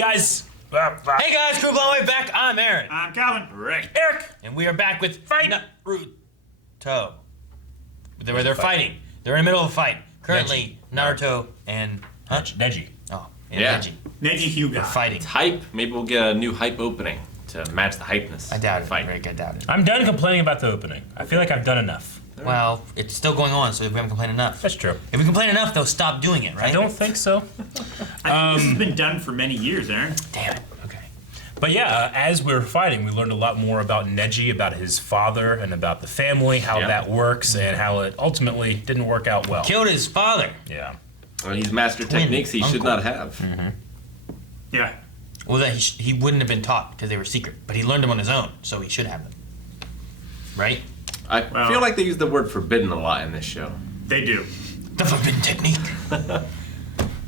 Guys! Hey guys, Crew Blowaway back. I'm Aaron. I'm Calvin. Rick. Eric. And we are back with Naruto. They're fighting. They're in the middle of a fight. Currently, Naruto and... Neji. Oh, and Yeah. Neji Hyuga. are fighting. It's hype. Maybe we'll get a new hype opening to match the hypeness. I doubt it, Fight. Rick. I doubt it. I'm done complaining about the opening. I feel like I've done enough. Well, it's still going on, so we haven't complained enough. That's true. If we complain enough, they'll stop doing it, right? I don't think so. I think this has been done for many years, Aaron. Damn it. Okay. But yeah, as we were fighting, we learned a lot more about Neji, about his father, and about the family, how that works, and how it ultimately didn't work out well. Killed his father. Yeah. Well, he's mastered techniques he should not have. Yeah. Well, that he wouldn't have been taught because they were secret, but he learned them on his own, so he should have them. Right? I feel like they use the word forbidden a lot in this show. They do. The forbidden technique.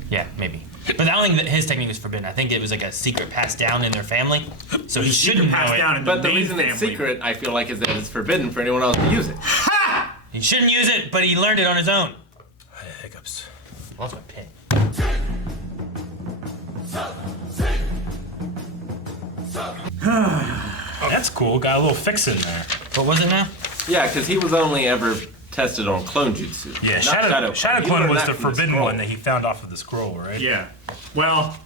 Yeah, maybe. But I don't think that his technique was forbidden. I think it was like a secret passed down in their family, so he shouldn't know pass it. down in But the main reason family. it's secret, I feel like, is that it's forbidden for anyone else to use it. He shouldn't use it, but he learned it on his own. Hiccups. Well, that's my pin. Oh, that's cool. Got a little fix in there. What was it now? Yeah, because he was only ever tested on clone jutsu. Yeah, not Shadow He Clone learned was that the from forbidden scroll. one that he found off of the scroll, right? Yeah. Well,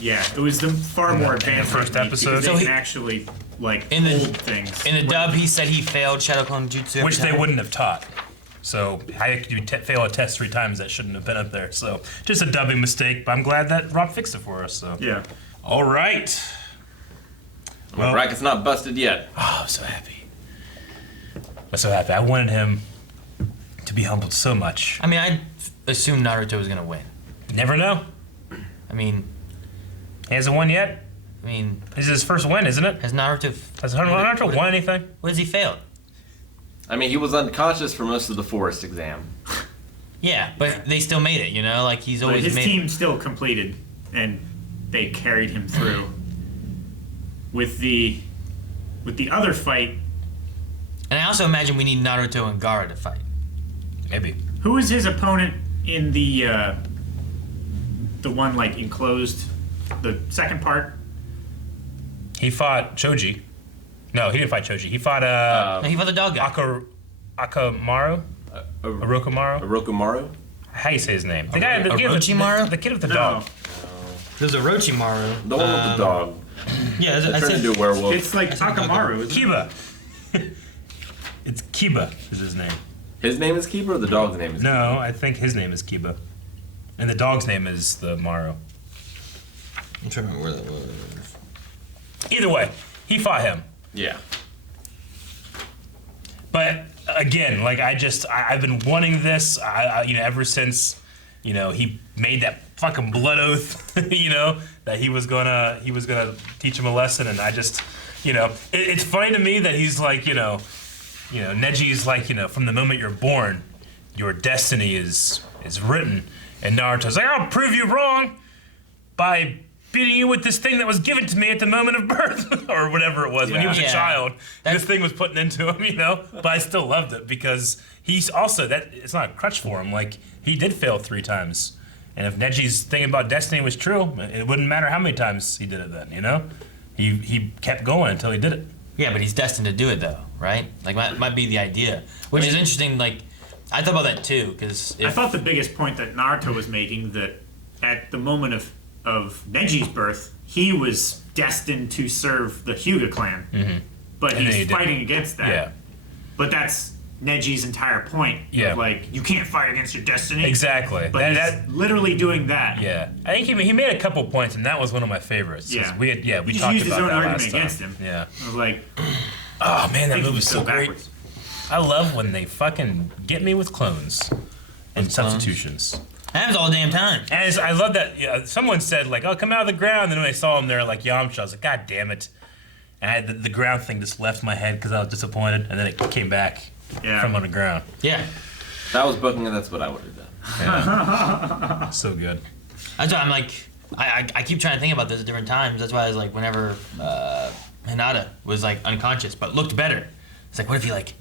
yeah, it was the far more advanced first technique episode? because So they he- can actually, like, In the- hold things. In the dub, he said he failed Shadow Clone Jutsu. every Which they time. wouldn't have taught. So how could you fail a test 3 times that shouldn't have been up there? So just a dubbing mistake, but I'm glad that Rob fixed it for us. So Yeah. all right. Well, bracket's not busted yet. Oh, I'm so happy. I'm so happy. I wanted him to be humbled so much. I mean, I assumed Naruto was gonna win. Never know. I mean, He hasn't won yet. This is his first win, isn't it? has Naruto? Has Naruto won anything? What has he failed? I mean, he was unconscious for most of the forest exam. Yeah, but they still made it. You know, like he's But always his made. team still completed, and they carried him through. With the other fight, And I also imagine we need Naruto and Gaara to fight. Maybe. who was his opponent in the one like enclosed, the second part? He fought Choji. No, he didn't fight Choji. He fought No, he fought the dog guy. Akamaru? Orochimaru? Orochimaru? How do you say his name? The guy, Orochimaru? the kid with the No. dog. There's Orochimaru. The one with the dog. Yeah, I Turned said. into a werewolf. It's like Akamaru. isn't it? Kiba. It's Kiba is his name. His name is Kiba or the dog's name is Kiba? No, I think his name is Kiba. And the dog's name is the Maru. I'm trying to remember where that was. Either way, he fought him. Yeah. But again, like I've been wanting this, ever since, he made that fucking blood oath, that he was gonna teach him a lesson, and I just, it's funny to me that he's like, Neji's like, from the moment you're born, your destiny is written, and Naruto's like, I'll prove you wrong by beating you with this thing that was given to me at the moment of birth, or whatever it was when he was a Yeah. child. This thing was put into him, But I still loved it because he's also it's not a crutch for him. Like he did fail 3 times, and if Neji's thing about destiny was true, it wouldn't matter how many times he did it. Then he kept going until he did it. Yeah, but he's destined to do it though, right? Like that might be the idea, which is interesting. Like I thought about that too, because I thought the biggest point that Naruto was making that at the moment of Neji's birth, he was destined to serve the Hyuga clan, but And then he he's didn't. fighting against that. Yeah. But that's Neji's entire point. Yeah. Of like, you can't fight against your destiny. Exactly. But he's literally doing that. Yeah, I think he made a couple points, and that was one of my favorites. 'Cause Yeah. we He talked just used his about own that argument last time. against him. Yeah. I was like, Oh man, that thinking movie was so great. backwards. I love when they fucking get me with clones and substitutions. happens all the damn time. And I love that someone said like, "Oh, come out of the ground." And then when I saw him there like Yamcha, I was like, "God damn it!" And the ground thing just left my head because I was disappointed, and then it came back from on the ground. Yeah, That was booking, and that's what I would have done. So good. that's why I'm like, I keep trying to think about this at different times. That's why I was like, whenever Hinata was like unconscious but looked better, it's like, what if he like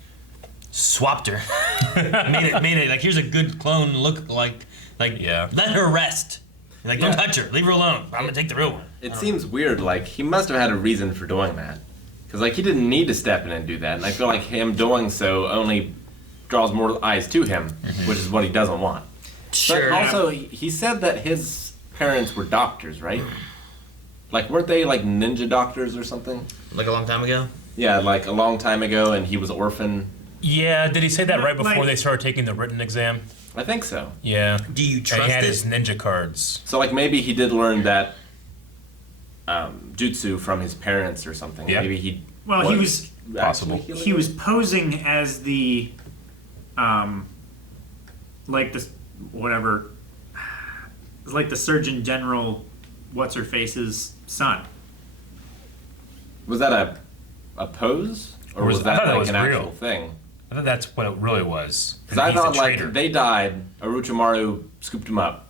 swapped her, made it like here's a good clone look like Yeah. let her rest. Like, don't touch her. Leave her alone. I'm gonna take the real one. It seems weird. Like he must have had a reason for doing that, because like he didn't need to step in and do that. And I feel like him doing so only draws more eyes to him, which is what he doesn't want. Sure. But also, he said that his parents were doctors, right? Like, weren't they like ninja doctors or something? Like a long time ago. Yeah, like a long time ago, and he was an orphan. Yeah, did he say that right before Like- they started taking the written exam? I think so. Yeah. Do you And trust he had it? his ninja cards. So like maybe he did learn that jutsu from his parents or something. Yeah. Maybe he. Well, he was Possible. actually healing he was it? posing as the, like this whatever, like the Surgeon General, what's her face's son. Was that a pose, or Was- was I that thought that like was an real. actual thing? I thought that's what it really was. Because I He's a thought traitor. like they died, Orochimaru scooped him up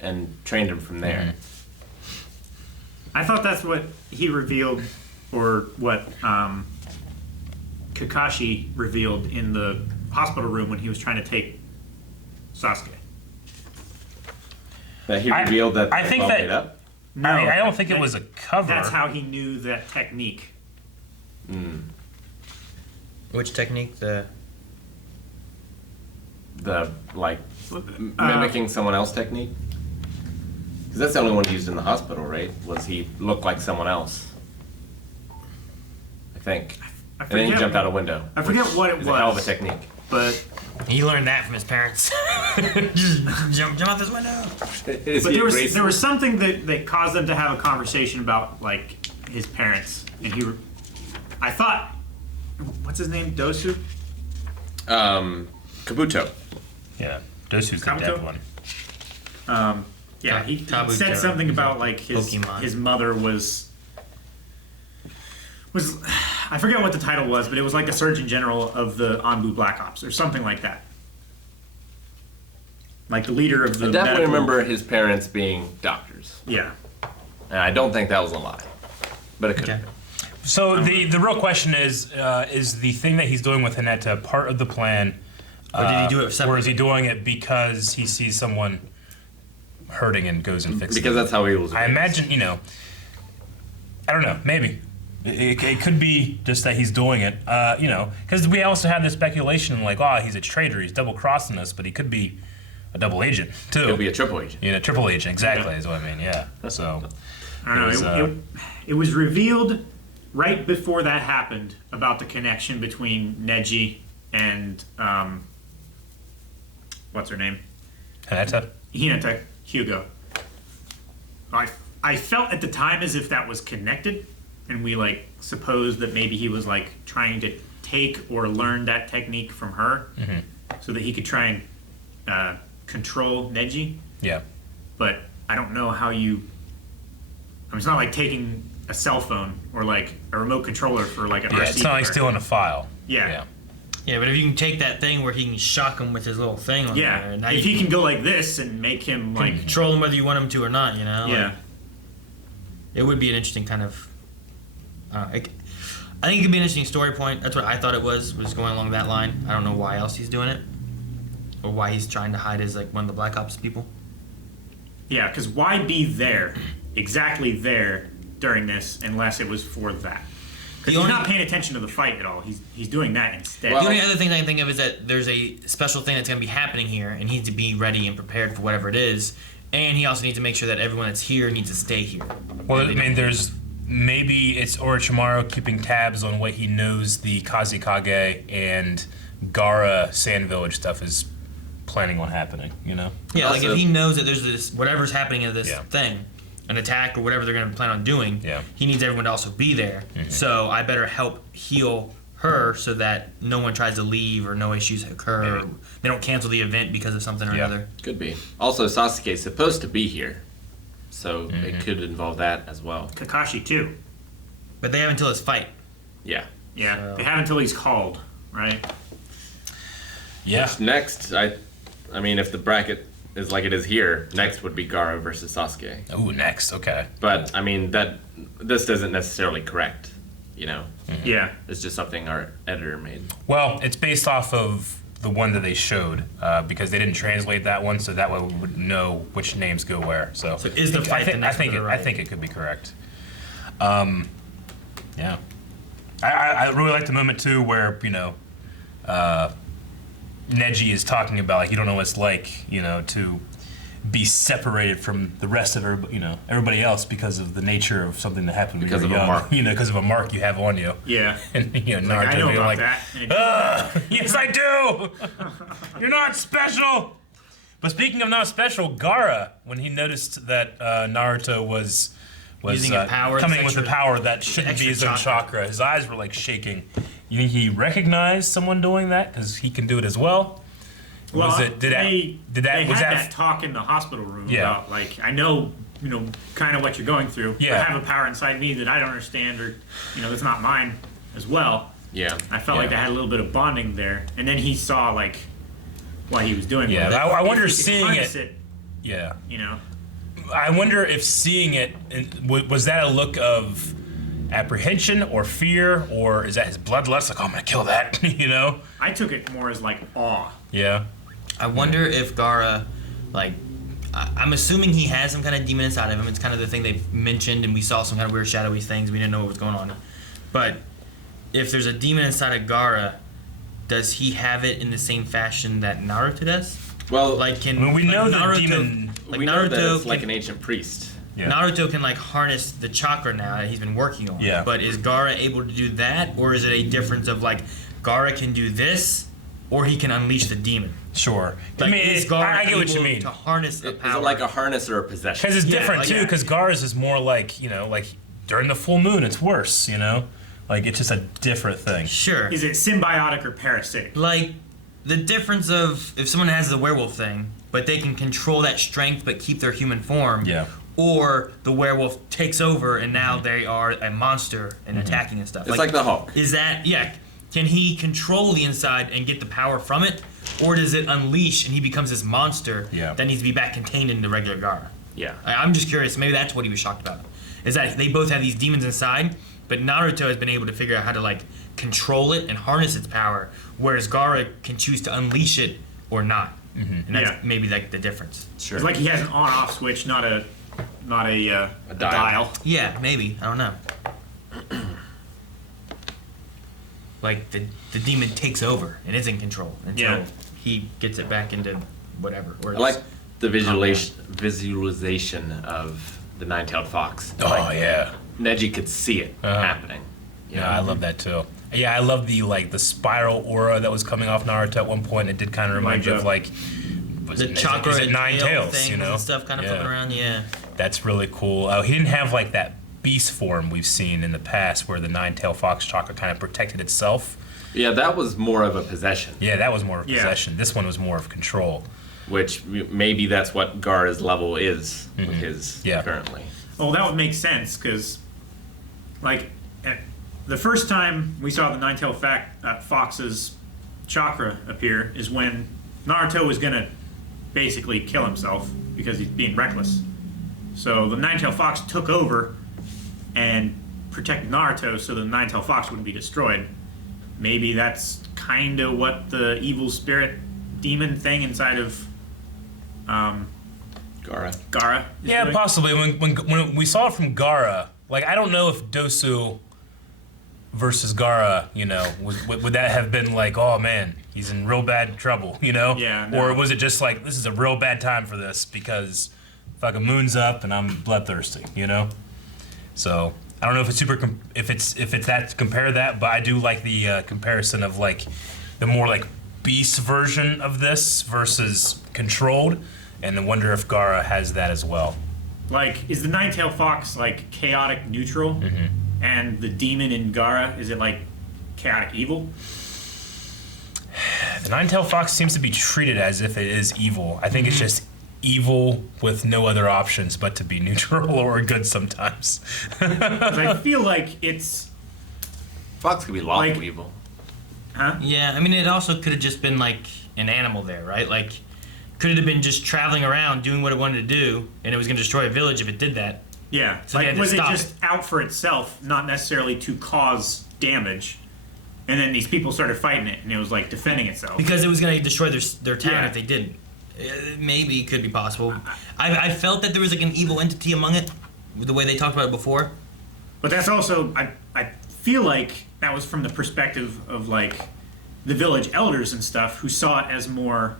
and trained him from there. I thought that's what he revealed, or what Kakashi revealed in the hospital room when he was trying to take Sasuke. That he I- revealed that I they think all that- made up. No, I don't think it was a cover. That's how he knew that technique. Which technique? The like mimicking someone else technique. Because that's the only one used in the hospital, right? Was he looked like someone else? I think. I And then he forget- jumped out a window. I forget which what it is a hell of a was. technique. But He learned that from his parents. Just jump out this window. Is But he there was aggressive? something that caused them to have a conversation about like his parents, and I thought, what's his name, Dosu? Kabuto. Yeah. Dosu's the Kabuto? dead one. Yeah, he Kabuto. said something about like Pokemon. his mother was I forget what the title was, but it was like a Surgeon General of the Anbu Black Ops or something like that. Like the leader of the I definitely medical- remember his parents being doctors. Yeah. And I don't think that was a lie. But it could Okay. have been. So the real question is the thing that he's doing with Hinata part of the plan? Or did he do it separately? Or is he doing it because he sees someone hurting and goes and fixes Because it? that's how he was I raised. imagine, I don't know, maybe. It could be just that he's doing it, because we also had this speculation like, oh, he's a traitor, he's double-crossing us, but he could be a double agent, too. He'll be a triple agent. Triple agent, exactly, Yeah. is what I mean, yeah. So, I don't It know. was, It was revealed right before that happened about the connection between Neji and what's her name? Hinata? Hinata Hugo. I felt at the time as if that was connected, and we like supposed that maybe he was like trying to take or learn that technique from her, so that he could try and control Neji. Yeah. But I don't know how you. I mean, it's not like taking a cell phone or like a remote controller for like an Yeah, RC it's not like card. stealing a file. Yeah. Yeah, but if you can take that thing where he can shock him with his little thing on there, Yeah, now if you he can go like this and make him can like, control him whether you want him to or not, Like, yeah, it would be an interesting kind of. I think it could be an interesting story point. That's what I thought it was going along that line. I don't know why else he's doing it, or why he's trying to hide as like one of the Black Ops people. yeah. Because why be there, exactly there during this, unless it was for that? Because he's only- not paying attention to the fight at all. He's doing that instead. Well- The only other thing I can think of is that there's a special thing that's going to be happening here, and he needs to be ready and prepared for whatever it is. And he also needs to make sure that everyone that's here needs to stay here. Well, I mean, maybe it's Orochimaru keeping tabs on what he knows the Kazekage and Gaara Sand Village stuff is planning on happening, Yeah, like Also- if he knows that there's this whatever's happening in this Yeah. thing, an attack or whatever they're going to plan on doing, Yeah. he needs everyone to also be there. So I better help heal her so that no one tries to leave or no issues occur. Yeah. Or they don't cancel the event because of something or Yeah. another. Could be. Also, Sasuke's supposed to be here. So it could involve that as well. Kakashi too. But they have until this fight. Yeah. Yeah, So- they have until he's called, right? Yeah. Next, I mean, if the bracket is like it is here, next would be Gaara versus Sasuke. Ooh, next. Okay. But I mean this isn't necessarily correct. Yeah. It's just something our editor made. Well, it's based off of the one that they showed because they didn't translate that one, so that way we would know which names go where. So is the fight the next one to the right? I think it could be correct. Yeah. I really like the moment too where Neji is talking about like you don't know what it's like to be separated from the rest of everybody else because of the nature of something that happened when Because you were of a young. mark. Because of a mark you have on you. Yeah. And Naruto I know being about like, that. And it- yes I do. You're not special. But speaking of not special, Gaara, when he noticed that Naruto was Using a power coming that's with a extra- power that shouldn't be his own chakra, his eyes were like shaking. You think he recognized someone doing that because he can do it as well? Well, Was it- did that- they, did that- they was had that- that talk in the hospital room Yeah. about like I know kind of what you're going through. Yeah. I have a power inside me that I don't understand, or that's not mine as well. Yeah. I felt like they had a little bit of bonding there, and then he saw like what he was doing. Yeah, with it. I wonder If he could seeing harness it. Yeah. You know, I wonder if seeing it, was that a look of apprehension or fear, or is that his bloodlust? Like, oh, I'm going to kill that, I took it more as like awe. Yeah. I wonder if Gaara, like, I'm assuming he has some kind of demon inside of him. It's kind of the thing they've mentioned, and we saw some kind of weird shadowy things. We didn't know what was going on. But if there's a demon inside of Gaara, does he have it in the same fashion that Naruto does? Well, Like, can I mean, we like know the Naruto, demon. like we know that Naruto, it's like an ancient priest. Yeah. Naruto can like harness the chakra now that he's been working on. Yeah. But is Gaara able to do that, or is it a difference of like Gaara can do this, or he can unleash the demon? Sure. Like, I mean, is Gaara I get what you able mean. to harness the Is power? it like a harness or a possession? Because it's Yeah, different like, too. yeah. Because Gaara's is more like like during the full moon, it's worse. Like it's just a different thing. Sure. Is it symbiotic or parasitic? Like the difference of if someone has the werewolf thing, but they can control that strength but keep their human form. Yeah. Or the werewolf takes over and now they are a monster and attacking and stuff. It's like the Hulk. Is that Can he control the inside and get the power from it, or does it unleash and he becomes this monster that needs to be back contained in the regular Gaara? Yeah. I'm just curious. Maybe that's what he was shocked about. Is that they both have these demons inside, but Naruto has been able to figure out how to like control it and harness its power, whereas Gaara can choose to unleash it or not. And that's maybe like the difference. Sure. It's like he has an on-off switch, not a dial. dial. Yeah, maybe. I don't know. Like the demon takes over and is in control until he gets it back into whatever. Or I like the visualization of the nine-tailed fox. Oh Like, yeah. Neji could see it happening. Yeah, I love that too. Yeah, I love the spiral aura that was coming off Naruto at one point. It did kind of remind you of the chakra is it and nine tail tails, things and stuff kind of flipping around. Yeah. That's really cool. He didn't have like that beast form we've seen in the past where the nine-tailed fox chakra kind of protected itself. Yeah, that was more of a possession. Yeah, that was more of possession. This one was more of control. Which maybe that's what Gaara's level is with his currently. Well, that would make sense because, like, the first time we saw the nine-tailed fox's chakra appear is when Naruto was gonna basically kill himself because he's being reckless. So the nine-tailed fox took over and protected Naruto so the nine-tailed fox wouldn't be destroyed. Maybe that's kind of what the evil spirit demon thing inside of Gaara is doing. Possibly. When we saw it from Gaara, like I don't know if Dosu versus Gaara, would that have been like, oh man, he's in real bad trouble, Yeah, no. Or was it just like this is a real bad time for this because fucking moon's up and I'm bloodthirsty, So I don't know if it's if it's that to compare that, but I do like the comparison of like the more like beast version of this versus controlled, and I wonder if Gaara has that as well. Like, is the nine-tailed fox like chaotic neutral, and the demon in Gaara, is it like chaotic evil? The nine-tailed fox seems to be treated as if it is evil. I think it's just evil with no other options but to be neutral or good sometimes. 'Cause I feel like it's, Fox could be lawful Like- evil. huh? Yeah, I mean, it also could have just been like an animal there, right? Like, could it have been just traveling around doing what it wanted to do, and it was going to destroy a village if it did that? Yeah. So they like, had to was it stop just out for itself, not necessarily to cause damage? and then these people started fighting it, and it was like defending itself. Because it was going to destroy their town Yeah. if they didn't. Maybe it could be possible. I felt that there was like an evil entity among it, the way they talked about it before. But that's also, I feel like that was from the perspective of like the village elders and stuff who saw it as more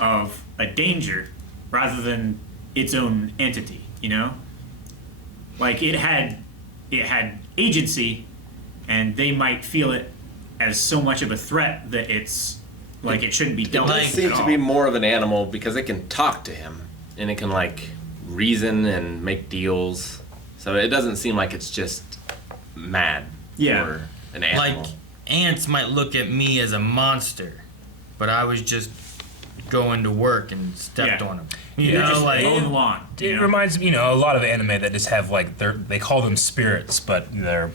of a danger rather than its own entity, you know? Like it had agency, and they might feel it as so much of a threat that it's like it shouldn't be It dealt does with. seem at to all. be more of an animal because it can talk to him and it can like reason and make deals. So it doesn't seem like it's just mad Yeah. or an animal. Like, ants might look at me as a monster, but I was just going to work and stepped Yeah. on them. Yeah, You know, Just like, mowing the lawn. It you know? reminds me, a lot of anime that just have like they call them spirits, but they're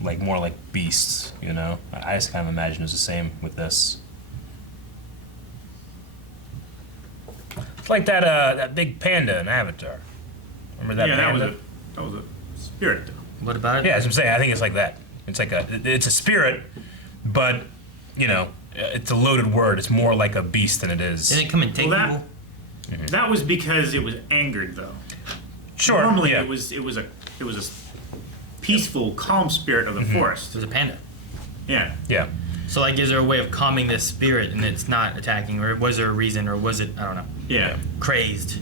like more like beasts. I just kind of imagine it's the same with this. It's like that big panda in Avatar. Remember that Yeah, panda? that was a spirit though. what about it? Yeah, that's what I'm saying. I think it's like that. It's a spirit, but it's a loaded word. It's more like a beast than it is. Didn't it come and take Well, people? That was because it was angered though. Sure. Normally yeah. it was a peaceful, calm spirit of the It forest. was a panda. Yeah. Yeah. So, like, is there a way of calming this spirit and it's not attacking? Or was there a reason? Or was it, I don't know, Yeah. crazed?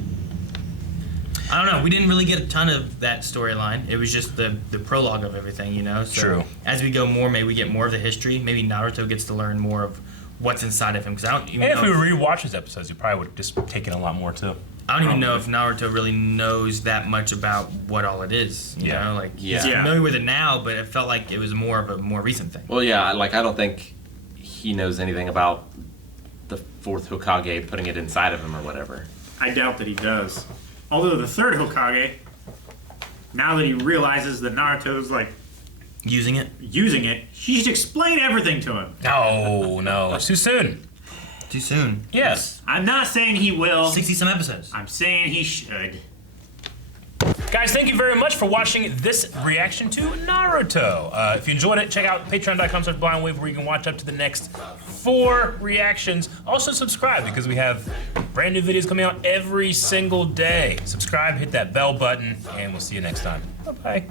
I don't know. We didn't really get a ton of that storyline. It was just the prologue of everything, So True. as we go more, maybe we get more of the history. Maybe Naruto gets to learn more of what's inside of him. Because I don't even And if know. we rewatch these episodes, you probably would have just taken a lot more too. I don't even know if Naruto really knows that much about what all it is. You Yeah. know, like Yeah. he's Yeah. familiar with it now, but it felt like it was more of a more recent thing. Well, yeah, like I don't think he knows anything about the fourth Hokage putting it inside of him or whatever. I doubt that he does. Although the third Hokage, now that he realizes that Naruto's like Using it using it, he should explain everything to him. No, it's too soon. too soon. Yes. I'm not saying he will. 60-some episodes. I'm saying he should. Guys, thank you very much for watching this reaction to Naruto. If you enjoyed it, check out patreon.com/blindwave where you can watch up to the next 4 reactions. Also subscribe because we have brand new videos coming out every single day. Subscribe, hit that bell button, and we'll see you next time. Bye-bye.